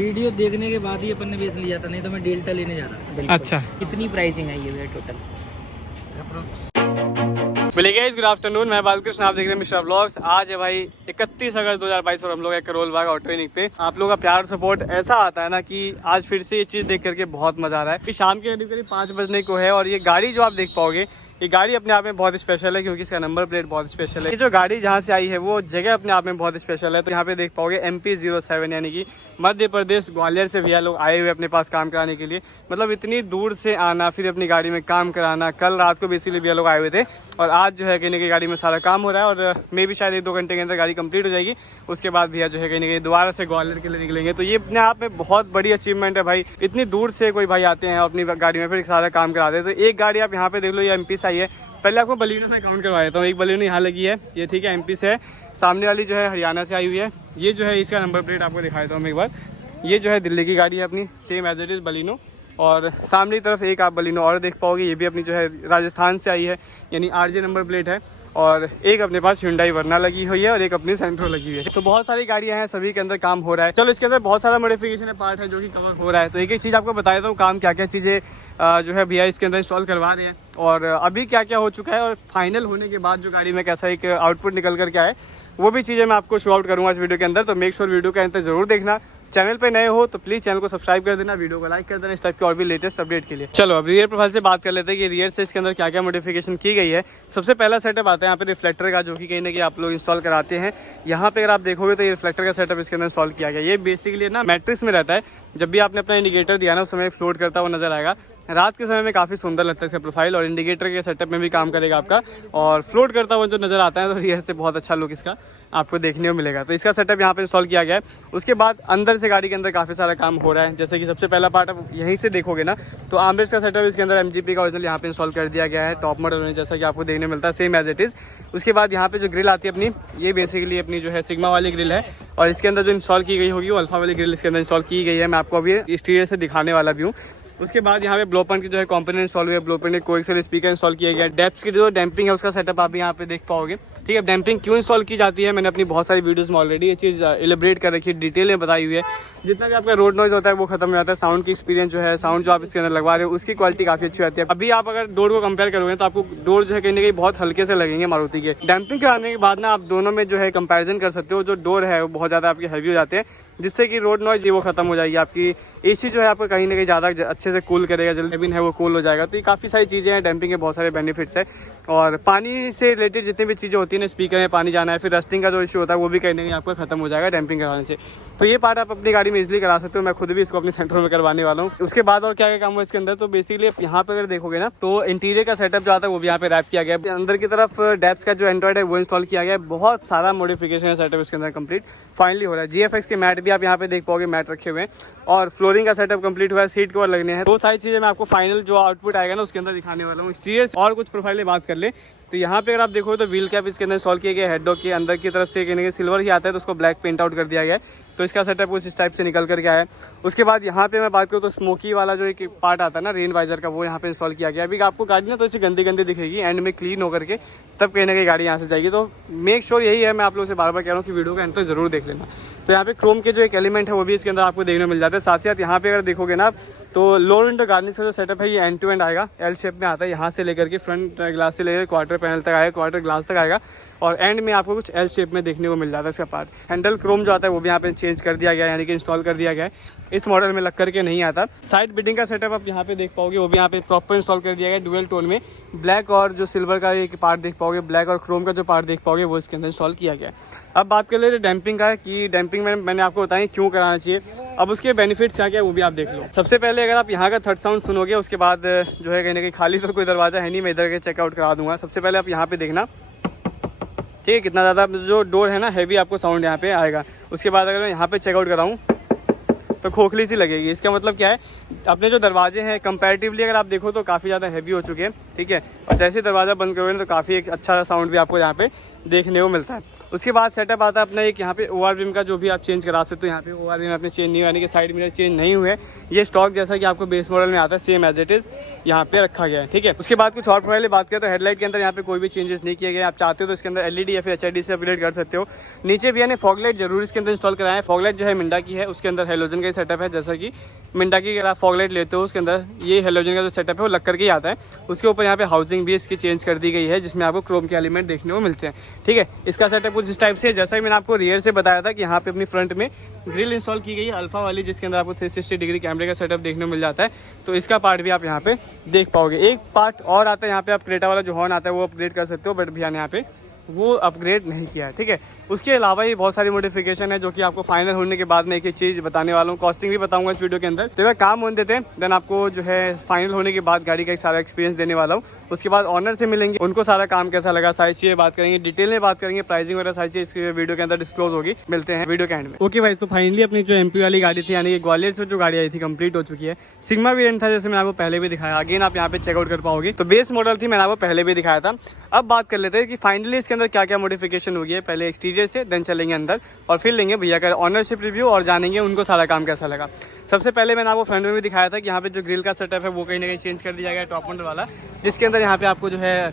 Video देखने के बाद ही अपन ने बेच लिया था, नहीं तो मैं डेल्टा लेने जा रहा था। अच्छा, कितनी प्राइसिंग आई है भैया टोटल? बोलिए गाइस, गुड आफ्टरनून। मैं बालकृष्ण, आप देख रहे हैं मिश्रा व्लॉग्स। आज है भाई 31 अगस्त 2022 और हम लोग करोल बाग ऑटो यूनिक पे। आप लोगों का प्यार सपोर्ट ऐसा आता है ना कि आज फिर से ये चीज देख करके बहुत मजा आ रहा है। कि शाम के करीब 5 बजने को है और ये गाड़ी जो आप देख पाओगे, ये गाड़ी अपने आप में बहुत स्पेशल है क्योंकि इसका नंबर प्लेट बहुत स्पेशल है। ये जो गाड़ी जहाँ से आई है वो जगह अपने आप में बहुत स्पेशल है। तो यहाँ पे देख पाओगे MP07 यानी कि मध्य प्रदेश ग्वालियर से भैया लोग आए हुए अपने पास काम कराने के लिए। मतलब इतनी दूर से आना, फिर अपनी गाड़ी में काम कराना। कल रात को बेसिकली भैया लोग आए हुए थे और आज जो है कहीं ना कहीं गाड़ी में सारा काम हो रहा है और मे भी शायद 1-2 घंटे के अंदर गाड़ी कंप्लीट हो जाएगी। उसके बाद भैया जो है कहीं ना कहीं दोबारा से ग्वालियर के लिए निकलेंगे। तो ये अपने आप में बहुत बड़ी अचीवमेंट है भाई। इतनी दूर से कोई भाई आते हैं अपनी गाड़ी में फिर सारा काम कराते हैं। तो एक गाड़ी आप यहाँ पे देख लो, ये MP से आई है। पहले आपको बलिनो में काउंट करवा देता हूँ। एक बलिनो यहाँ लगी है, ये ठीक है MP से है। सामने वाली जो है हरियाणा से आई हुई है। ये जो है इसका नंबर प्लेट आपको दिखा देता हूँ एक बार। ये जो है दिल्ली की गाड़ी है अपनी, same as it is Baleno. और सामने की तरफ एक आप बलिनो और देख पाओगे, ये भी अपनी जो है राजस्थान से आई है, यानी RJ नंबर प्लेट है। और एक अपने पास Hyundai वर्ना लगी हुई है और एक अपनी सेंट्रो लगी हुई है। तो बहुत सारी गाड़ियां हैं, सभी के अंदर काम हो रहा है। चलो, इसके अंदर बहुत सारा मॉडिफिकेशन है, पार्ट है जो कि कवर हो रहा है। तो एक एक चीज़ आपको बता देता हूँ, काम क्या क्या चीज़ें जो है भैया इसके अंदर इंस्टॉल करवा रहे हैं और अभी क्या क्या हो चुका है और फाइनल होने के बाद जो गाड़ी में कैसा एक आउटपुट निकल कर के आए, वो भी चीज़ें मैं आपको शो आउट करूँगा इस वीडियो के अंदर। तो मेक श्योर वीडियो का अंत जरूर देखना। चैनल पे नए हो तो प्लीज चैनल को सब्सक्राइब कर देना, वीडियो को लाइक कर देना इस टाइप की और भी लेटेस्ट अपडेट के लिए। चलो, अब रियर प्रोफाइल से बात कर लेते हैं कि रियर से इसके अंदर क्या क्या मॉडिफिकेशन की गई है। सबसे पहला सेटअप आता है यहाँ पे रिफ्लेक्टर का, जो कि कहीं ना कहीं आप लोग इंस्टॉल कराते हैं। यहाँ पे अगर आप देखोगे तो ये रिफ्लेक्टर का सेटअप इसके अंदर इंस्टॉल किया गया। ये बेसिकली ना मैट्रिक्स में रहता है। जब भी आपने अपना इंडिकेटर दिया ना, उस समय फ्लोट करता हुआ नजर आएगा। रात के समय में काफी सुंदर लगता है इसका प्रोफाइल और इंडिकेटर के सेटअप में भी काम करेगा आपका। और फ्लोट करता हुआ जो नजर आता है तो रियर से बहुत अच्छा लुक इसका आपको देखने को मिलेगा। तो इसका सेटअप यहाँ पे इंस्टॉल किया गया है। उसके बाद अंदर से गाड़ी के अंदर काफी सारा काम हो रहा है। जैसे कि सबसे पहला पार्ट आप यहीं से देखोगे ना, तो आर्मरेस्ट का सेटअप इसके अंदर MGP का ओरिजिनल यहाँ पे इंस्टॉल कर दिया गया है टॉप मॉडल में, जैसा कि आपको देखने मिलता है सेम एज इट इज। उसके बाद यहाँ पे जो ग्रिल आती है अपनी, ये बेसिकली अपनी जो है सिग्मा वाली ग्रिल है और इसके अंदर जो इंस्टॉल की गई होगी वो अल्फा वाली ग्रिल इसके अंदर इंस्टॉल की गई है। मैं आपको अभी एक्सटीरियर से दिखाने वाला भी हूँ। उसके बाद यहाँ पे ब्लोपन की जो है कंपोनेंट इंस्टॉल हुए, ब्लोपन के कोएक्सियल स्पीकर इंस्टॉल किया गया। डेप्स की जो डैम्पिंग है उसका सेटअप आप यहाँ पे देख पाओगे। ठीक है, डैम्पिंग क्यों इंस्टॉल की जाती है मैंने अपनी बहुत सारी वीडियोस में ऑलरेडी ये चीज़ एलिब्रेट कर रखी है, डिटेल में बताई हुई है। जितना भी आपका रोड नॉइज होता है वो खत्म हो जाता है। साउंड की एक्सपीरियंस जो है, साउंड जो आप इसके अंदर लगवा रहे हो उसकी क्वालिटी काफी अच्छी आती है। अभी आप अगर डोर को कंपेयर करोगे तो आपको डोर जो है कहीं ना कहीं बहुत हल्के से लगेंगे मारुति के। डैम्पिंग कराने के बाद ना आप दोनों में जो है कंपैरिजन कर सकते हो। जो डोर है वो बहुत ज़्यादा आपके हैवी हो जाते हैं, जिससे कि रोड नॉइज वो खत्म हो जाएगी। आपकी AC जो है आपको कहीं ना कहीं ज़्यादा अच्छे से कूल करेगा, जल्दी केबिन है वो कूल हो जाएगा। तो ये काफ़ी सारी चीज़ें हैं, डैम्पिंग के बहुत सारे बेनिफिट्स है। और पानी से रिलेटेड जितनी भी चीज़ें होती है ना, स्पीकर में पानी जाना है, फिर रस्टिंग का जो इशू होता है वो भी कहीं ना कहीं आपको खत्म हो जाएगा डैम्पिंग कराने से। तो ये पार्ट आप अपनी गाड़ी में इजीली करा सकते हो। मैं खुद भी इसको अपने सेंटर में करवाने वाला हूँ। उसके बाद और क्या क्या काम हुआ इसके अंदर, तो बेसिकली यहाँ पे अगर देखोगे ना तो इंटीरियर का सेटअप जो आता है वो भी यहाँ पे रैप किया गया है। अंदर की तरफ डेप्स का जो एंड्रॉइड है वो इंस्टॉल किया गया है। बहुत सारा मॉडिफिकेशन सेटअप इसके अंदर कंप्लीट फाइनली हो रहा है। GFX के मैट भी आप यहाँ पे देख पाओगे, मैट रखे हुए हैं और फ्लोरिंग का सेटअप कंप्लीट हुआ है, सीट कवर लगने हैं। दो सारी चीजें मैं आपको फाइनल जो आउटपुट आएगा ना उसके अंदर दिखाने वाला हूँ। एक्सटीरियर और कुछ प्रोफाइल में बात कर ले तो यहाँ पे अगर आप देखो तो व्हील कैप इसके अंदर इंस्टॉल किया गया है। हेडडॉग के अंदर की तरफ से कहने के सिल्वर ही आता है तो उसको ब्लैक पेंट आउट कर दिया गया है। तो इसका सेटअप उस टाइप से निकल करके आया है। उसके बाद यहाँ पे मैं बात करूँ तो स्मोकी वाला जो एक पार्ट आता है ना रेन वाइजर का, वो यहाँ पे इंस्टॉल किया गया है। अभी आपको गाड़ी ना तो इसे गंदी गंदी दिखेगी, एंड में क्लीन होकर के तब कहीं ना कहीं गाड़ी यहाँ से जाएगी। तो मेक श्योर यही है, मैं आप लोगों से बार बार कह रहा हूँ कि वीडियो का एंड तक जरूर देख लेना। तो यहाँ पे क्रोम के जो एक एलिमेंट है वो भी इसके अंदर आपको देखने मिल जाता है। साथ ही साथ यहाँ पे अगर देखोगे ना तो लोअर विंडो गार्निश का जो सेटअप है ये एंड टू एंड आएगा, L शेप में आता है। यहाँ से लेकर के फ्रंट ग्लास से लेकर क्वार्टर पैनल तक आएगा, क्वार्टर ग्लास तक आएगा और एंड में आपको कुछ L शेप में देखने को मिल जाता है इसका पार्ट। हैंडल क्रोम जो आता है वो भी यहाँ पे चेंज कर दिया गया है, यानी कि इंस्टॉल कर दिया गया है। इस मॉडल में लग करके नहीं आता। साइड बिडिंग का सेटअप आप यहाँ पे देख पाओगे, वो भी यहाँ पे प्रॉपर इंस्टॉल कर दिया गया है। डुअल टोन में ब्लैक और जो सिल्वर का एक पार्ट देख पाओगे, ब्लैक और क्रोम का जो पार्ट देख पाओगे वो इसके अंदर इंस्टॉल किया गया है। अब बात कर ले डैम्पिंग का, कि डैम्पिंग में मैंने आपको बताया क्यों कराना चाहिए। अब उसके बेनिफिट्स क्या क्या वो भी आप देख लो। सबसे पहले अगर आप यहाँ का थर्ड साउंड सुनोगे, उसके बाद जो है कहीं ना कहीं खाली तो कोई दरवाजा है नहीं, मैं इधर के चेकआउट करा दूंगा। सबसे पहले आप यहाँ पे देखना, ठीक है, कितना ज़्यादा जो डोर है ना हैवी आपको साउंड यहाँ पे आएगा। उसके बाद अगर मैं यहाँ पे चेकआउट कराऊँ तो खोखली सी लगेगी। इसका मतलब क्या है, अपने जो दरवाजे हैं कंपैरेटिवली अगर आप देखो तो काफ़ी ज़्यादा हैवी हो चुके हैं। ठीक है, और जैसे दरवाज़ा बंद करोगे तो काफ़ी एक अच्छा साउंड भी आपको यहाँ पे देखने को मिलता है। उसके बाद सेटअप आता है अपना एक यहाँ पे ओआर बीम का, जो भी आप चेंज करा सकते हो। यहाँ पे ओआर बीम अपने चेंज नहीं, यानी कि साइड मिरर चेंज नहीं हुए, ये स्टॉक जैसा कि आपको बेस मॉडल में आता है सेम एज इट इज यहाँ पे रखा गया है, ठीक है। उसके बाद कुछ और प्रोफाइल बात करें तो हेडलाइट के अंदर यहाँ पे कोई भी चेंजेस नहीं किए गए। आप चाहते हो तो इसके अंदर एलईडी या फिर एचआईडी से अपग्रेड कर सकते हो। नीचे भी यानी फॉगलाइट जरूर इसके अंदर इंस्टॉल कराएं। फॉगलाइट जो है मिंडा की है, उसके अंदर हेलोजन का ही सेटअप है। जैसा कि मिंडा की अगर आप फॉगलाइट लेते हो उसके अंदर ये हेलोजन का जो सेटअप है वो लग करके ही आता है। उसके ऊपर यहाँ पे हाउसिंग भी इसकी चेंज कर दी गई है, जिसमें आपको क्रोम के एलिमेंट देखने को मिलते हैं, ठीक है। इसका सेटअप कुछ इस टाइप से, जैसा कि मैंने आपको रियर से बताया था कि यहाँ पे अपनी फ्रंट में ग्रिल इंस्टॉल की गई है अल्फा वाली, जिसके अंदर आपको 360 डिग्री कैमरे का सेटअप देखने को मिल जाता है। तो इसका पार्ट भी आप यहाँ पे देख पाओगे। एक पार्ट और आता है यहाँ पे, आप क्रेटा वाला जो हॉर्न आता है वो अपग्रेड कर सकते हो, बट भैया ने यहाँ पे वो अपग्रेड नहीं किया है, ठीक है। उसके अलावा ही बहुत सारी मॉडिफिकेशन है जो कि आपको फाइनल होने के बाद में एक एक चीज़ बताने वाला हूँ। कॉस्टिंग भी बताऊंगा इस वीडियो के अंदर। तो काम होने देते हैं, देन आपको जो है फाइनल होने के बाद गाड़ी का एक सारा एक्सपीरियंस देने वाला हूँ। उसके बाद ऑनर से मिलेंगे, उनको सारा काम कैसा लगा सारी चीज़ें बात करेंगे, डिटेल में बात करेंगे, प्राइसिंग वगैरह सारी चीज़ इस वीडियो के अंदर डिस्क्लोज होगी। मिलते हैं वीडियो के एंड में। ओके भाई, तो फाइनली अपनी जो एमपी वाली गाड़ी थी, यानी कि ग्वालियर से जो गाड़ी आई थी, कंप्लीट हो चुकी है। सिग्मा वेरिएंट था, जैसे मैंने आपको पहले भी दिखाया, अगेन आप यहाँ पे चेकआउट कर पाओगे। तो बेस मॉडल थी, मैंने आपको पहले भी दिखाया था। अब बात कर लेते हैं कि फाइनली इसके अंदर क्या क्या मॉडिफिकेशन हो गई है। पहले एक्सटीरियर से, देन चलेंगे अंदर और फिर लेंगे भैया का ऑनरशिप रिव्यू और जानेंगे उनको सारा काम कैसा लगा। सबसे पहले मैंने आपको फ्रंट में भी दिखाया था कि यहाँ पे जो ग्रिल का सेटअप है वो कहीं ना कहीं चेंज कर दिया गया है, टॉप एंड वाला, जिसके अंदर यहाँ पे आपको जो है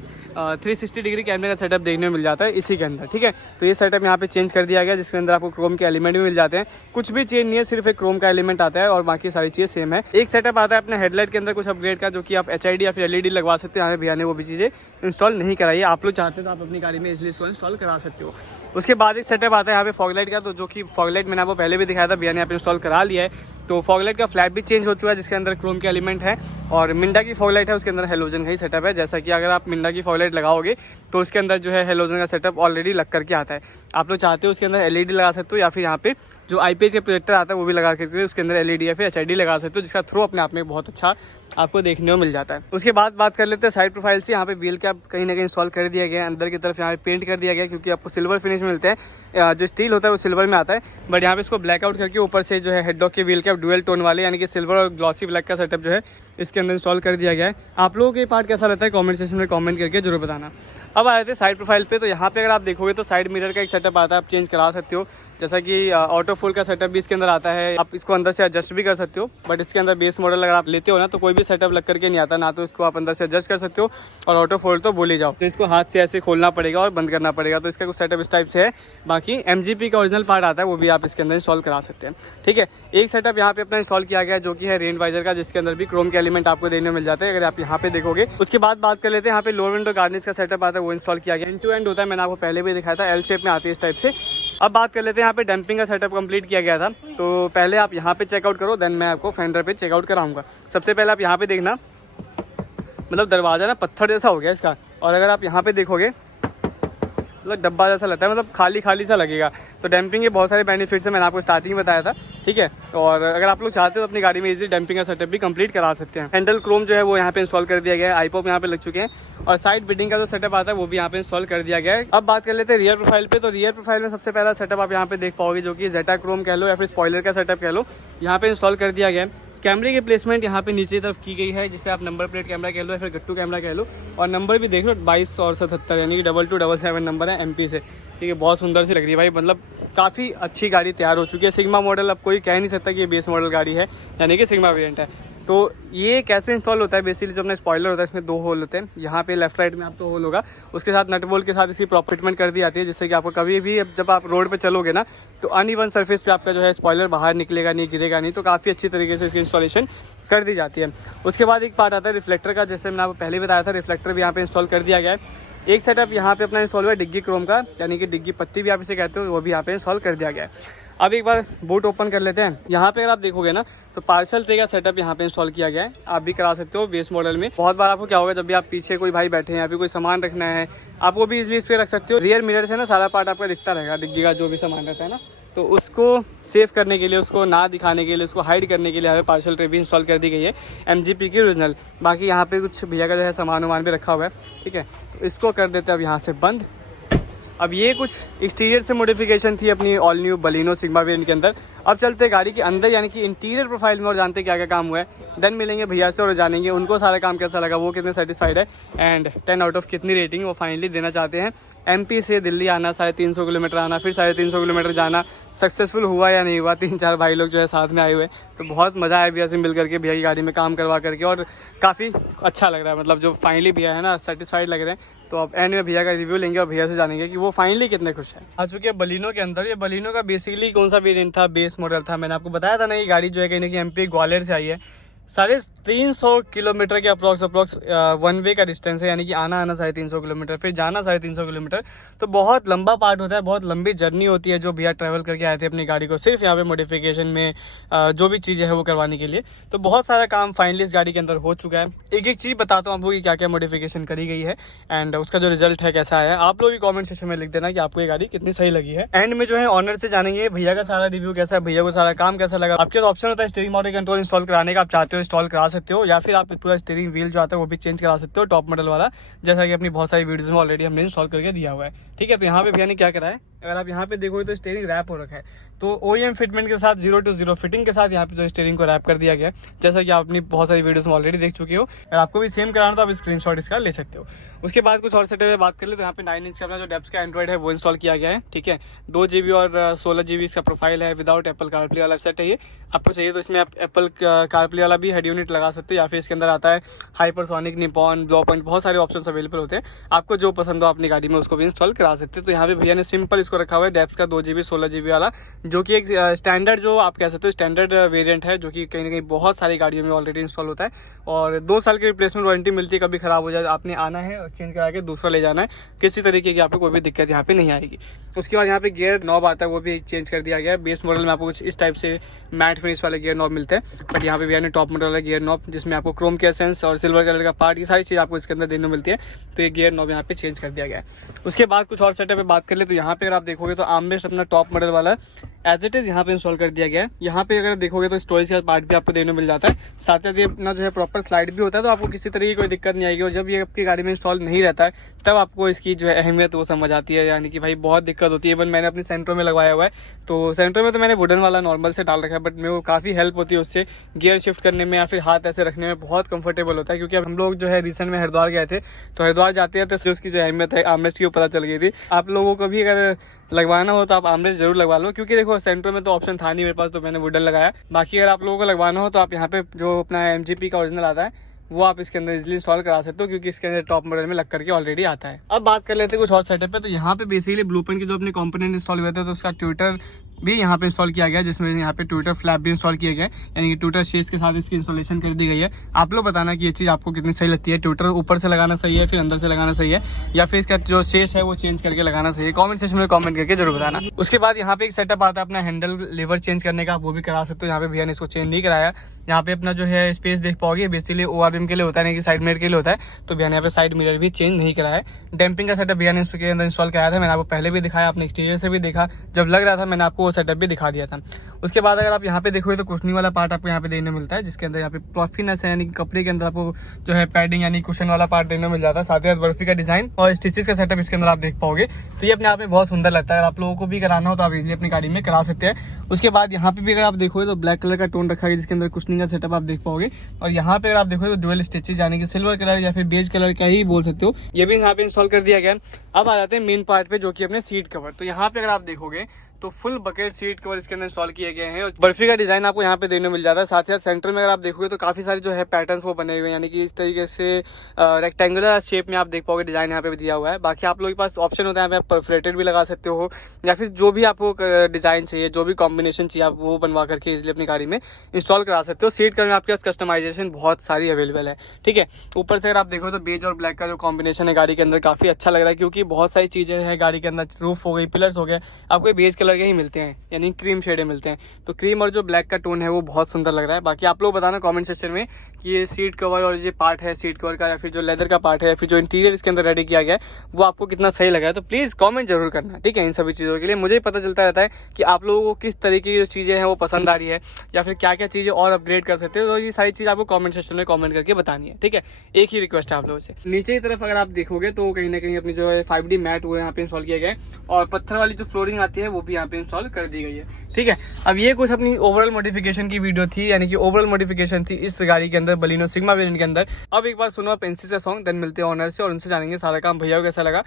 360 डिग्री कैमरे का सेटअप देखने को मिल जाता है इसी के अंदर, ठीक है। तो ये सेटअप यहाँ पे चेंज कर दिया गया, जिसके अंदर आपको क्रोम के एलिमेंट भी मिल जाते हैं। कुछ भी चेंज नहीं है, सिर्फ एक क्रोम का एलिमेंट आता है और बाकी सारी चीज़ें सेम है। एक सेटअप आता है अपने हेडलाइट के अंदर कुछ अपग्रेड का, जो कि आप एचआईडी या फिर एलईडी लगवा सकते हो। यहाँ पे भैया ने वो भी चीज़ें इंस्टॉल नहीं कराई है। आप लोग चाहते हो तो आप अपनी गाड़ी में इजिली इसको इंस्टॉल करा सकते हो। उसके बाद एक सेटअप आता है यहाँ पे फॉगलाइट का, तो जो कि फॉगलाइट मैंने आपको पहले भी दिखाया था, भैया ने यहाँ पे इंस्टॉल करा लिया है। तो फॉगलाइट का फ्लैट भी चेंज हो चुका है, जिसके अंदर क्रोम के एलिमेंट है। और मिंडा की फॉगलाइट है, उसके अंदर हेलोजन का ही सेटअप है। जैसा कि अगर आप मिंडा की फॉगलाइट लगाओगे तो उसके अंदर जो है हेलोजन का सेटअप ऑलरेडी लग करके आता है। आप लोग चाहते हो उसके अंदर एलईडी लगा सकते हो, या फिर यहाँ पे जो आईपीएस के प्रोजेक्टर आता है वो भी लगा करके उसके अंदर एलईडी या फिर एचआईडी लगा सकते हो, जिसका थ्रो अपने आप में बहुत अच्छा आपको देखने को मिल जाता है। उसके बाद बात कर लेते हैं साइड प्रोफाइल से। यहाँ पे व्हील कैप कहीं ना कहीं इंस्टॉल कर दिया गया है, अंदर की तरफ यहाँ पे पेंट कर दिया गया है, क्योंकि आपको सिल्वर फिनिश मिलते हैं। जो स्टील होता है वो सिल्वर में आता है, बट यहाँ पे इसको ब्लैकआउट करके ऊपर से जो है हेडलॉक के व्हील कैप डुअल टोन वाले, यानी कि सिल्वर और ग्लॉसी ब्लैक का सेटअप जो है इसके अंदर इंस्टॉल कर दिया गया है। आप लोगों को ये पार्ट कैसा लगता है कमेंट सेक्शन में कमेंट करके जरूर बताना। अब आए थे साइड प्रोफाइल पे, तो यहाँ पे अगर आप देखोगे तो साइड मिरर का एक सेटअप आता है, आप चेंज करा सकते हो। जैसा कि ऑटो फुल का सेटअप भी इसके अंदर आता है, आप इसको अंदर से एडजस्ट भी कर सकते हो। बट इसके अंदर बेस मॉडल अगर आप लेते हो ना, तो कोई भी सेटअप लग करके नहीं आता ना, तो इसको आप अंदर से एडजस्ट कर सकते हो। और ऑटो फोल्ड तो बोल ही जाओ, तो इसको हाथ से ऐसे खोलना पड़ेगा और बंद करना पड़ेगा। तो इसका कुछ सेटअप इस टाइप से है। बाकी एमजीपी का ओरिजिनल पार्ट आता है, वो भी आप इसके अंदर इंस्टॉल करा सकते हैं, ठीक है। एक सेटअप यहाँ पे अपना इंस्टॉल किया गया जो कि है रेन वाइजर का, जिसके अंदर भी क्रोम के एलिमेंट आपको देखने मिल जाते हैं, अगर आप यहाँ पे देखोगे। उसके बाद बात कर लेते हैं यहाँ पे लोअर विंडो गार्निश का सेटअप आता है, वो इंस्टॉल किया गया। एंड टू एंड होता है, मैंने आपको पहले भी दिखाया था, एल शेप में आती है इस टाइप से। अब बात कर लेते हैं यहाँ पे डंपिंग का सेटअप कंप्लीट किया गया था। तो पहले आप यहाँ पे चेकआउट करो, देन मैं आपको फेंडर पे चेकआउट कराऊंगा। सबसे पहले आप यहाँ पे देखना, मतलब दरवाजा ना पत्थर जैसा हो गया इसका, और अगर आप यहाँ पे देखोगे मतलब डब्बा जैसा लगता है, मतलब खाली खाली सा लगेगा। तो डैम्पिंग के बहुत सारे बेनिफिट्स हैं, मैंने आपको स्टार्टिंग में बताया था, ठीक है। और अगर आप लोग चाहते हो तो अपनी गाड़ी में इजीली डैम्पिंग का सेटअप भी कंप्लीट करा सकते हैं। हैंडल क्रोम जो है वो यहाँ पे इंस्टॉल कर दिया गया है, आईपॉप यहाँ पे लग चुके हैं, और साइड बिडिंग का जो सेटअप आता है वो भी यहाँ पे इंस्टॉल कर दिया गया है। अब बात कर लेते हैं रियर प्रोफाइल पे। तो रियर प्रोफाइल में सबसे पहला सेटअप आप यहाँ पे देख पाओगे, जो कि जेटा क्रोम कह लो या फिर स्पॉइलर का सेटअप कह लो, यहाँ पे इंस्टॉल कर दिया गया है। कैमरे की प्लेसमेंट यहाँ पे नीचे की तरफ की गई है, जिसे आप नंबर प्लेट कैमरा कह लो या फिर गट्टू कैमरा कह लो। और नंबर भी देख लो 22 और 77, यानी कि 2277 नंबर है एमपी से, ठीक है। बहुत सुंदर सी लग रही है भाई, मतलब काफ़ी अच्छी गाड़ी तैयार हो चुकी है। सिग्मा मॉडल, अब कोई कह नहीं सकता कि ये बेस मॉडल गाड़ी है, यानी कि सिग्मा वेरिएंट है। तो ये कैसे इंस्टॉल होता है, बेसिकली जो अपना स्पॉइलर होता है इसमें 2 होल होते हैं। यहाँ पे लेफ्ट राइट में आपको होल होगा, उसके साथ नट बोल्ट के साथ इसकी प्रॉपर फिटमेंट कर दी जाती है, जिससे कि आपको कभी भी जब आप रोड पे चलोगे ना, तो अनइवन सरफेस पे आपका जो है स्पॉइलर बाहर निकलेगा नहीं, गिरेगा नहीं। तो काफ़ी अच्छी तरीके से इसकी इंस्टॉलेशन कर दी जाती है। उसके बाद एक पार्ट आता है रिफ्लेक्टर का, जैसे मैंने आपको पहले बताया था, रिफ्लेक्टर भी यहाँ पे इंस्टॉल कर दिया गया है। एक सेटअप यहाँ पे अपना इंस्टॉल हुआ है डिग्गी क्रोम का, यानी कि डिग्गी पत्ती भी आप इसे कहते हो, वो भी यहाँ पे इंस्टॉल कर दिया गया है। अब एक बार बूट ओपन कर लेते हैं। यहाँ पे अगर आप देखोगे ना, तो पार्सल ट्रे का सेटअप यहाँ पे इंस्टॉल किया गया है, आप भी करा सकते हो बेस मॉडल में। बहुत बार आपको क्या होगा, जब भी आप पीछे कोई भाई बैठे हैं या फिर कोई सामान रखना है, आप वो भी इजीली इस पे रख सकते हो। रियर मिरर से ना सारा पार्ट आपका दिखता रहेगा, डिग्गी का जो भी सामान रहता है ना, तो उसको सेव करने के लिए, उसको ना दिखाने के लिए, उसको हाइड करने के लिए यहाँ पे पार्सल ट्रे भी इंस्टॉल कर दी गई है, एमजीपी की ओरिजिनल। बाकी यहाँ पे कुछ भैया का जो है सामान वामान भी रखा हुआ है, ठीक है। तो इसको कर देते हैं अब यहाँ से बंद, अब ये कुछ एक्सटीरियर से मॉडिफिकेशन थी अपनी all new Baleno sigma variant के अंदर। अब चलते हैं गाड़ी के अंदर यानी कि इंटीरियर प्रोफाइल में और जानते हैं क्या क्या काम हुआ है। देन मिलेंगे भैया से और जानेंगे उनको सारा काम कैसा लगा, वो कितने सेटिस्फाइड है एंड 10 आउट ऑफ कितनी रेटिंग वो फाइनली देना चाहते हैं। एमपी से दिल्ली आना, 350 किलोमीटर आना, फिर 350 किलोमीटर जाना, सक्सेसफुल हुआ या नहीं हुआ। 3-4 भाई लोग जो है साथ में आए हुए, तो बहुत मज़ा आया भैया से मिल करके, भैया की गाड़ी में काम करवा करके, और काफ़ी अच्छा लग रहा है। मतलब जो फाइनली भैया है ना सेटिस्फाइड लग रहे हैं। तो अब एंड में भैया का रिव्यू लेंगे और भैया से जानेंगे कि वो फाइनली कितने खुश है। आ चुके हैं बलिनो के अंदर। ये बलिनो का बेसिकली कौन सा वेरिएंट था, बेस मॉडल था। मैंने आपको बताया था ना, ये गाड़ी जो है कहीं ना कहीं एमपी ग्वालियर से आई है। 350 किलोमीटर के अप्रॉक्स वन वे का डिस्टेंस है, यानी कि आना 350 किलोमीटर, फिर जाना 350 किलोमीटर। तो बहुत लंबा पार्ट होता है, बहुत लंबी जर्नी होती है जो भैया ट्रैवल करके आए थे अपनी गाड़ी को सिर्फ यहाँ पे मॉडिफिकेशन में जो भी चीज़ें है वो करवाने के लिए। तो बहुत सारा काम फाइनली इस गाड़ी के अंदर हो चुका है। एक एक चीज़ बताता हूँ आपको कि क्या क्या मॉडिफिकेशन करी गई है एंड उसका जो रिजल्ट है कैसा है। आप लोग भी कॉमेंट सेक्शन में लिख देना कि आपको ये गाड़ी कितनी सही लगी है। एंड में जो है ऑनर से जानेंगे भैया का सारा रिव्यू कैसा है, भैया को सारा काम कैसा लगा। आपके पास ऑप्शन होता है स्टीयरिंग माउंटेड कंट्रोल इंस्टॉल कराने का, आप चाहते हो इंस्टॉल करा सकते हो, या फिर आप पूरा स्टीयरिंग व्हील जो आता है वो भी चेंज करा सकते हो टॉप मॉडल वाला, जैसा कि अपनी बहुत सारी वीडियोस में ऑलरेडी हमने इंस्टॉल करके दिया हुआ है। ठीक है, तो यहाँ पे भैया ने क्या करा है, अगर आप यहाँ पे देखोगे तो स्टीयरिंग रैप हो रखा है। तो OEM फिटमेंट के साथ 0 to 0 फिटिंग के साथ यहाँ पे जो स्टीयरिंग को रैप कर दिया गया है, जैसा कि आप अपनी बहुत सारी वीडियोस में ऑलरेडी देख चुके हो। अगर आपको भी सेम कराना तो आप स्क्रीनशॉट इसका ले सकते हो। उसके बाद कुछ और सेटअप में बात कर ले तो यहाँ पे 9 इंच का अपना जो डेप्थ का एंड्रॉइड है वो इंस्टॉल किया गया है। ठीक है, 2 GB और 16 GB इसका प्रोफाइल है, विदाउट एप्पल कारप्ले वाला सेट है ये। आपको चाहिए तो इसमें आप एप्पल कारप्ले वाला भी हेड यूनिट लगा सकते हो, या फिर इसके अंदर आता है हाइपरसोनिक, निपॉन, ब्लो पॉइंट, बहुत सारे ऑप्शन अवेलेबल होते हैं। आपको जो पसंद हो अपनी गाड़ी में उसको भी इंस्टॉल करा सकते हैं। तो यहाँ पे भैया ने सिंपल इसको रखा हुआ है डेप्थ का 2 GB 16 GB वाला, जो कि एक स्टैंडर्ड जो आप कह सकते हो स्टैंडर्ड वेरिएंट है, जो कि कहीं ना कहीं बहुत सारी गाड़ियों में ऑलरेडी इंस्टॉल होता है। और 2 साल की रिप्लेसमेंट वारंटी मिलती है, कभी खराब हो जाए आपने आना है और चेंज करा के दूसरा ले जाना है, किसी तरीके की आपको कोई भी दिक्कत यहाँ पे नहीं आएगी। उसके बाद यहाँ पे गियर नॉब आता है, वो भी चेंज कर दिया गया है। बेस मॉडल में आपको कुछ इस टाइप से मैट फिनिश वाले गियर नॉब मिलते हैं, बट यहाँ पे भैया ने टॉप मॉडल वाला गियर नॉब, जिसमें आपको क्रोम के एसेंस और सिल्वर कलर का पार्ट, ये सारी चीज़ आपको इसके अंदर देने मिलती है। तो ये गियर नॉब यहाँ पे चेंज कर दिया गया है। उसके बाद कुछ और सेटअप में बात कर ले तो यहाँ पे अगर आप देखोगे तो आर्मरेस्ट अपना टॉप मॉडल वाला एज इट इज़ यहाँ पे इंस्टॉल कर दिया गया है। यहाँ पे अगर देखोगे तो स्टोरेज का पार्ट भी आपको देने मिल जाता है, साथ साथ ये अपना जो है प्रॉपर स्लाइड भी होता है, तो आपको किसी तरह की कोई दिक्कत नहीं आएगी। और जब ये आपकी गाड़ी में इंस्टॉल नहीं रहता है तब आपको इसकी जो है अहमियत वो समझ आती है, यानी कि भाई बहुत दिक्कत होती है। इवन मैंने अपनी सेंट्रो में लगवाया हुआ है, तो सेंट्रो में तो मैंने वुडन वाला नॉर्मल से डाल रखा है, बट मेरे को काफ़ी हेल्प होती है उससे, गियर शिफ्ट करने में या फिर हाथ ऐसे रखने में बहुत कंफर्टेबल होता है। क्योंकि हम लोग जो है रिसेंट में हरिद्वार गए थे, तो हरिद्वार जाते हैं तो उसकी जो अहमियत है आर्मरेस्ट की पता चल गई थी। आप लोगों को भी अगर लगवाना हो तो आप आर्मरेस्ट जरूर लगवा लो, क्योंकि देखो सेंट्रो में तो ऑप्शन था नहीं मेरे पास, तो मैंने वुडन लगाया। बाकी अगर आप लोगों को लगवाना हो तो आप यहाँ पे जो अपना MGP का ओरिजिनल आता है वो आप इसके अंदर इजीली इंस्टॉल करा सकते हो, क्योंकि इसके अंदर टॉप मॉडल में लग करके ऑलरेडी आता है। अब बात कर लेते हैं कुछ और सेटअप पे। तो यहाँ पे बेसिकली ब्लूप्रिंट के जो अपने कंपोनेंट इंस्टॉल हुए थे, तो उसका ट्विटर भी यहाँ पे इंस्टॉल किया गया, जिसमें यहाँ पे ट्विटर फ्लैप भी इंस्टॉल किया गया, यानी कि ट्विटर शेस के साथ इसकी इंस्टॉलेशन कर दी गई है। आप लोग बताना कि ये चीज़ आपको कितनी सही लगती है, ट्विटर ऊपर से लगाना सही है, फिर अंदर से लगाना सही है, या फिर इसका जो शेस है वो चेंज करके लगाना सही है। कॉमेंट सेक्शन में कॉमेंट करके जरूर बताना। उसके बाद यहाँ पे एक सेटअप आता है अपना हैंडल लीवर चेंज करने का, आप वो भी करा सकते हो। यहाँ पे भैया ने इसको चेंज नहीं कराया। यहाँ पे अपना जो है स्पेस देख पाओगे, बेसिकली ORM के लिए होता है, कि साइड मिरर के लिए होता है, तो भैया ने यहाँ पे साइड मिरर भी चेंज नहीं कराया है। डैम्पिंग का सेटअप भैया ने इसके अंदर इंस्टॉल कराया था, मैंने आपको पहले भी दिखाया, आपने एक्सटीरियर से भी देखा, जब लग रहा था मैंने आपको वो सेटअप भी दिखा दिया था। उसके बाद अगर आप यहाँ पे देखोगे तो कुशनिंग वाला पार्ट आपको यहाँ पे देने मिलता है, जिसके अंदर यहाँ पे प्लफीनेस है, यानी कि कपड़े के अंदर आपको जो है पैडिंग यानी कुशन वाला पार्ट देने मिल जाता है। साथ ही साथ बर्फी का डिजाइन और स्टिचेस का सेटअप इसके अंदर आप देख पाओगे, तो ये अपने आप में बहुत सुंदर लगता है। अगर आप लोगों को भी कराना हो तो आप इजीली अपनी गाड़ी में करा सकते हैं। उसके बाद यहाँ पे भी अगर आप देखोगे तो ब्लैक कलर का टोन रखा है, जिसके अंदर कुशनिंग का सेटअप आप देख पाओगे। और यहाँ पे अगर आप देखोगे तो डुअल स्टिचेस, यानी कि सिल्वर कलर या फिर बेज कलर का ही बोल सकते हो, ये भी यहाँ पे इंस्टॉल कर दिया गया। अब आ जाते हैं मेन पार्ट पे, जो कि अपने सीट कवर। तो यहाँ पे अगर आप देखोगे तो फुल बकेट सीट कवर इसके अंदर इंस्टॉल किए गए हैं। बर्फी का डिजाइन आपको यहाँ पे देने मिल जाता है। साथ ही साथ सेंटर में अगर आप देखोगे तो काफी सारे जो है पैटर्न्स वो बने हुए हैं, यानी कि इस तरीके से रेक्टेंगुलर शेप में आप देख पाओगे डिजाइन यहाँ पे भी दिया हुआ है। बाकी आप लोगों के पास ऑप्शन होता है, यहाँ पे परफोरेटेड भी लगा सकते हो, या फिर जो भी आपको डिजाइन चाहिए, जो भी कॉम्बिनेशन चाहिए, आप वो बनवा करके इजिली अपनी गाड़ी में इंस्टॉल करा सकते हो। सीट कवर में आपके पास कस्टमाइजेशन बहुत सारी अवेलेबल है। ठीक है, ऊपर से अगर आप देखो तो बेज और ब्लैक का जो कॉम्बिनेशन है गाड़ी के अंदर काफी अच्छा लग रहा है, क्योंकि बहुत सारी चीजें हैं गाड़ी के अंदर, रूफ हो गई, पिलर्स हो गए, आपको बेज कलर कलर के ही मिलते हैं, यानी क्रीम शेड मिलते हैं। तो क्रीम और जो ब्लैक का टोन है वो बहुत सुंदर लग रहा है। बाकी आप लोग बताना कमेंट सेक्शन में कि ये सीट कवर और ये पार्ट है सीट कवर का, या फिर जो लेदर का पार्ट है, या फिर जो इंटीरियर इसके अंदर रेडी किया गया है, वो आपको कितना सही लगा है। तो प्लीज़ कमेंट जरूर करना, ठीक है। इन सभी चीज़ों के लिए मुझे पता चलता रहता है कि आप लोगों को किस तरीके की जो चीज़ें हैं वो पसंद आ रही है, या फिर क्या क्या चीज़ें और अपग्रेड कर सकते हो। तो ये सारी चीज़ आपको कमेंट सेक्शन में कमेंट करके बतानी है, ठीक है। एक ही रिक्वेस्ट है आप लोगों से। नीचे की तरफ अगर आप देखोगे तो कहीं ना कहीं अपनी जो है 5D मैट वो यहाँ पे इंस्टॉल किया गया है, और पत्थर वाली जो फ्लोरिंग आती है वो भी यहाँ पे इंस्टॉल कर दी गई है, ठीक है। अब ये कुछ अपनी ओवरऑल मॉडिफिकेशन की वीडियो थी, यानी कि ओवरऑल मॉडिफिकेशन थी इस गाड़ी के अंदर, बलिनो सिग्मा वेरिएंट के अंदर। अब एक बार सुनो आप एनसी से सॉन्ग, देन मिलते हैं ऑनर से और उनसे जानेंगे सारा काम भैया को कैसा लगा।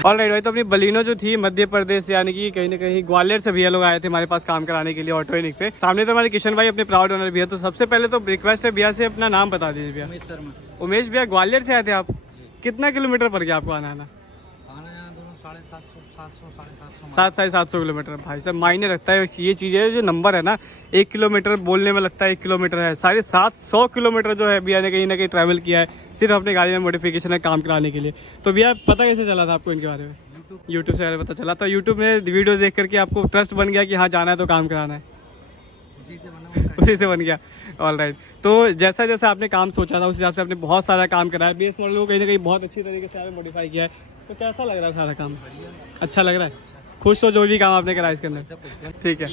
ऑलराइट भाई, तो अपनी बलिनो जो थी मध्य प्रदेश यानी कि कहीं ना कहीं ग्वालियर से भैया लोग आए थे हमारे पास काम कराने के लिए ऑटोनिक पे। सामने तो हमारे किशन भाई अपने प्राउड ओनर भैया। तो सबसे पहले तो रिक्वेस्ट है भैया से अपना नाम बता दीजिए भैया। उमेश शर्मा। उमेश भैया, ग्वालियर से आए थे आप? कितना किलोमीटर पड़ गया आपको आना? 700-750 किलोमीटर। भाई साहब मायने रखता है ये चीज़ें, जो नंबर है ना 1 किलोमीटर बोलने में लगता है 1 किलोमीटर है, 750 किलोमीटर जो है भैया ने कहीं ना कहीं ट्रैवल किया है सिर्फ अपनी गाड़ी में मॉडिफिकेशन है काम कराने के लिए। तो भैया पता कैसे चला था आपको इनके बारे में? यूट्यूब से पता चला। तो यूट्यूब में वीडियो देख करके आपको ट्रस्ट बन गया कि हाँ जाना है तो काम कराना है, उसी से बन गया। ऑलराइट, तो जैसा जैसा आपने काम सोचा था उस हिसाब से आपने बहुत सारा काम कराया, बेस मॉडल को कहीं ना कहीं बहुत अच्छी तरीके से आपने मॉडिफाई किया है। तो कैसा लग रहा है सारा काम? अच्छा लग रहा है? खुश हो जो भी काम आपने कराया इसके अंदर? ठीक है।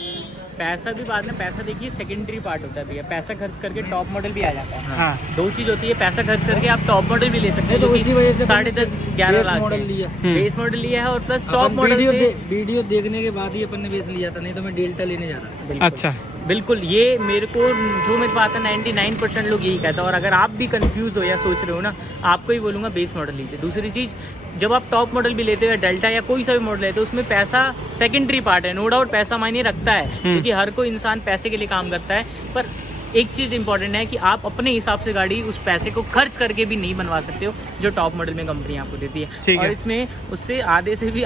पैसा भी बाद में, पैसा देखिए सेकेंडरी पार्ट होता है भैया। पैसा खर्च करके टॉप मॉडल भी आ जाता है। हाँ। दो चीज होती है, पैसा खर्च करके आप टॉप मॉडल भी ले सकते हैं। तो इसी वजह से 10.5-11 लाख मॉडल लिया, बेस मॉडल लिया है, और प्लस टॉप मॉडल वीडियो देखने के बाद ही अपन ने बेस लिया था, नहीं तो मैं डेल्टा लेने जा रहा था। अच्छा, बिल्कुल। ये मेरे को जो मेरे पास आता है 99% लोग यही कहता है। और अगर आप भी कंफ्यूज हो या सोच रहे हो ना, आपको ही बोलूँगा बेस मॉडल लीजिए। दूसरी चीज़, जब आप टॉप मॉडल भी लेते हो या डेल्टा या कोई सा भी मॉडल लेते हो, उसमें पैसा सेकेंडरी पार्ट है। नो डाउट पैसा मायने रखता है, क्योंकि हर कोई इंसान पैसे के लिए काम करता है। पर एक चीज़ इंपॉर्टेंट है कि आप अपने हिसाब से गाड़ी उस पैसे को खर्च करके भी नहीं बनवा सकते हो जो टॉप मॉडल में कंपनी आपको देती है। और इसमें उससे आधे से भी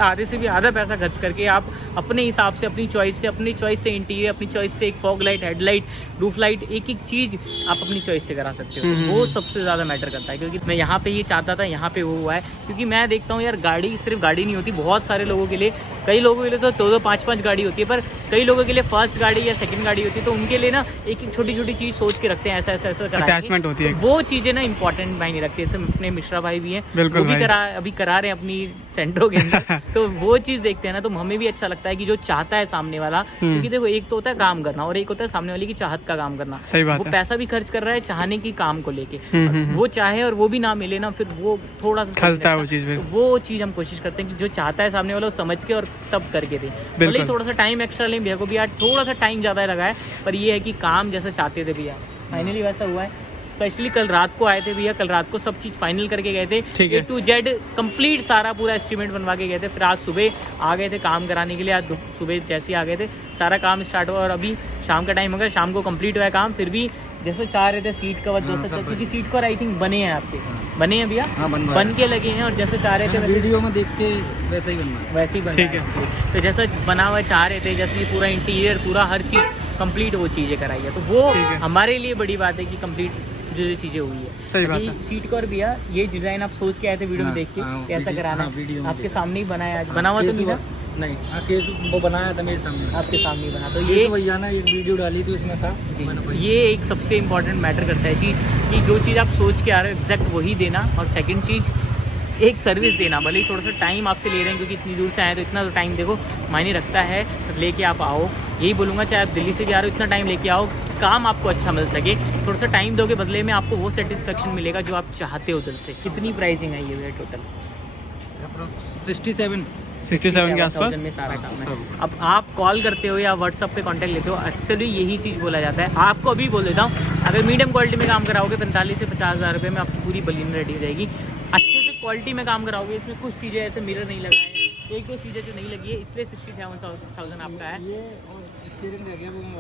आधा पैसा खर्च करके आप अपने हिसाब से, अपनी चॉइस से इंटीरियर, अपनी चॉइस से एक fog light, headlight, roof light, एक एक चीज़ आप अपनी चॉइस से करा सकते हो। तो वो सबसे ज़्यादा मैटर करता है, क्योंकि मैं यहाँ पे ये चाहता था, यहाँ पे वो हुआ है। क्योंकि मैं देखता हूँ यार, गाड़ी सिर्फ गाड़ी नहीं होती। बहुत सारे लोगों के लिए, कई लोगों के लिए तो 2-5 गाड़ी होती है, पर कई लोगों के लिए फर्स्ट गाड़ी या सेकंड गाड़ी होती है। तो उनके लिए ना एक एक छोटी छोटी चीज़ सोच के रखते हैं, ऐसा अटैचमेंट होती है। वो चीज़ें ना इंपॉर्टेंट मायने रखती है। जैसे अपने मिश्रा भाई भी हैं, वो भी अभी करा रहे हैं अपनी सेंट्रो के अंदर। तो वो चीज़ देखते हैं ना, तो हमें भी अच्छा लगता है कि जो चाहता है सामने वाला। क्योंकि देखो, एक तो होता है काम करना और एक होता है सामने वाले की चाहत का काम करना। वो पैसा भी खर्च कर रहा है चाहने की काम को लेके, वो चाहे और वो भी ना मिले ना, फिर वो थोड़ा सा खलता है वो चीज़। वो चीज़ हम कोशिश करते हैं कि जो चाहता है सामने वाला समझ के और तब करके दे। भले थोड़ा सा टाइम एक्स्ट्रा लें, भैया को भी यार थोड़ा सा टाइम ज़्यादा लगा है, पर ये है कि काम जैसा चाहते थे भैया फाइनली वैसा हुआ है। स्पेशली कल रात को आए थे भैया, कल रात को सब चीज़ फाइनल करके गए थे, A to Z कंप्लीट सारा पूरा एस्टीमेट बनवा के गए थे। फिर आज सुबह आ गए थे काम कराने के लिए। आज सुबह जैसे आ गए थे सारा काम स्टार्ट हुआ, और अभी शाम का टाइम हो गया, शाम को कंप्लीट हुआ है काम। फिर भी जैसे चाह रहे थे सीट कवर जैसे, क्योंकि सीट कवर आई थिंक बने हैं आपके, बने हैं भैया? बन के लगे हैं, और जैसे चाह रहे थे वीडियो में देख के वैसे ही बना है। तो जैसा बना हुआ चाह रहे थे, जैसे पूरा इंटीरियर, पूरा हर चीज़ कंप्लीट वो चीज़ें कराई है। तो वो हमारे लिए बड़ी बात है कि कंप्लीट जो चीज़ें हुई है। सही बात है। सीट कवर भैया ये डिज़ाइन आप सोच के आए थे वीडियो में देख के, कैसा कराना है आपके सामने ही बनाया है? बना हुआ तो नहीं था? नहीं, वो बनाया था मेरे सामने, आपके सामने ही बना। तो ये भैया ना एक वीडियो डाली थी, उसमें था जी। ये एक सबसे इम्पोर्टेंट मैटर करता है चीज़, कि जो चीज़ आप सोच के आ रहे हो एग्जैक्ट वही देना। और सेकंड चीज़, एक सर्विस देना। भले ही थोड़ा सा टाइम आपसे ले रहे हैं, क्योंकि इतनी दूर से आए तो इतना तो टाइम देखो मायने रखता है। तो लेके आप आओ, यही बोलूँगा, चाहे आप दिल्ली से भी आ रहे हो, इतना टाइम लेके आओ, काम आपको अच्छा मिल सके। थोड़ा सा टाइम दोगे, बदले में आपको वो सेटिस्फेक्शन मिलेगा जो आप चाहते हो दिल से। कितनी प्राइसिंग आई है भैया टोटल? 67 के आसपास में सारा काम है। अब आप कॉल करते हो या व्हाट्सअप पे कांटेक्ट लेते हो, एक्चुअली यही चीज़ बोला जाता है। आपको अभी बोल देता हूँ, अगर मीडियम क्वालिटी में काम कराओगे 45 से 50 हज़ार रुपये में आपकी पूरी बलिनो रेडी हो जाएगी। अच्छे से क्वालिटी में काम कराओगे, इसमें कुछ चीज़ें ऐसे मिरर नहीं लगा है, एक दो चीज़ें जो नहीं लगी है, इसलिए 67,000 आपका है।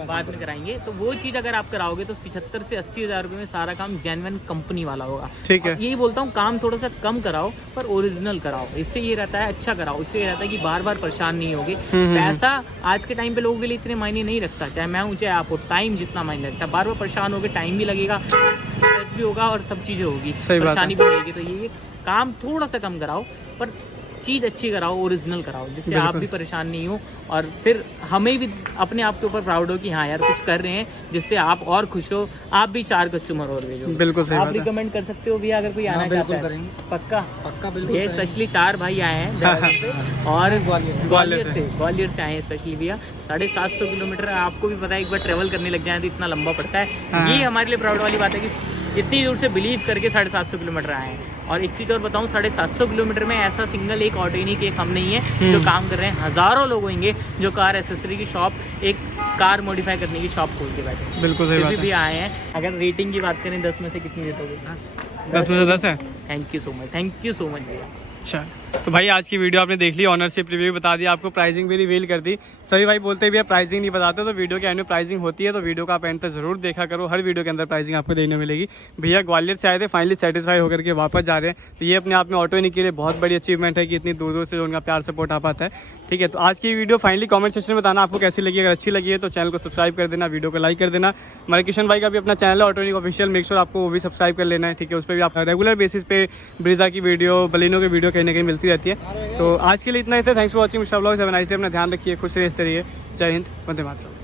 बाद में कराएंगे तो वो चीज़ अगर आप कराओगे तो 75 से 80 हज़ार रुपये में सारा काम जेन्युइन कंपनी वाला होगा। ठीक है। यही बोलता हूँ, काम थोड़ा सा कम कराओ पर ओरिजिनल कराओ। इससे ये रहता है अच्छा कराओ, इससे ये रहता है कि बार बार परेशान नहीं होगे। पैसा आज के टाइम पे लोगों के लिए इतने मायने नहीं रखता, चाहे मैं हूँ चाहे आप हो, टाइम जितना मायने रखता है। बार बार परेशान होगे, टाइम भी लगेगा, स्ट्रेस भी होगा और सब चीज़ें होगी, परेशानी भी होगी। तो ये काम थोड़ा सा कम कराओ पर चीज़ अच्छी कराओ, ओरिजिनल कराओ, जिससे आप भी परेशान नहीं हो और फिर हमें भी अपने आप के ऊपर प्राउड हो कि हाँ यार कुछ कर रहे हैं, जिससे आप और खुश हो, आप भी 4 कस्टमर और भेजो। बिल्कुल सही आप बात है। रिकमेंड कर सकते हो भैया अगर कोई आना चाहता है। पक्का पक्का बिल्कुल ये स्पेशली 4 भाई आए हैं देहरादून से और ग्वालियर से आए हैं स्पेशली भैया। 750 किलोमीटर आपको भी पता है, एक बार ट्रेवल करने लग जाए तो इतना लंबा पड़ता है। ये हमारे लिए प्राउड वाली बात है कि इतनी दूर से बिलीव करके 750 किलोमीटर आए हैं। और एक चीज़ और बताऊं, 750 किलोमीटर में ऐसा सिंगल एक ऑटोनिक एक हम नहीं है जो काम कर रहे हैं। हज़ारों लोग होंगे जो कार एसेसरी की शॉप, एक कार मॉडिफाई करने की शॉप खोल के बैठे। बिल्कुल सही बात है। भी आए हैं। अगर रेटिंग की बात करें 10 में से कितनी देते हो? 10 में से 10 है। थैंक यू सो मच भैया। अच्छा तो भाई आज की वीडियो आपने देख ली, ऑनरशिप रिव्यू बता दिया, आपको प्राइसिंग भी रिवील कर दी। सभी भाई बोलते हैं भैया प्राइसिंग नहीं बताते, तो वीडियो के एंड में प्राइसिंग होती है, तो वीडियो का आप एंड तक जरूर देखा करो। हर वीडियो के अंदर प्राइसिंग आपको देखने मिलेगी। भैया ग्वालियर से आए थे, फाइनली सेटिस्फाई होकर के वापस जा रहे हैं, तो ये अपने आप में ऑटोनिक के लिए बहुत बड़ी अचीवमेंट है कि इतनी दूर दूर से जो उनका प्यार सपोर्ट आ पाता है। ठीक है, तो आज की वीडियो फाइनली कमेंट सेक्शन में बताना आपको कैसी लगी। अगर अच्छी लगी है तो चैनल को सब्सक्राइब कर देना, वीडियो को लाइक कर देना। हमारे किशन भाई का भी अपना चैनल है ऑटोनिक ऑफिशियल, मेक श्योर आपको वो भी सब्सक्राइब कर लेना है। ठीक है, उस पर भी आप रेगुलर बेसिस पे ब्रीजा की वीडियो, बलिनो की वीडियो कहीं ना कहीं मिलती रहती है। तो आज के लिए इतना ही था। Thanks for watching mister vlogs. Have a nice day. अपना ध्यान रखिए, खुश रहिए, इस तरह। जय हिंद, वंदे मातरम।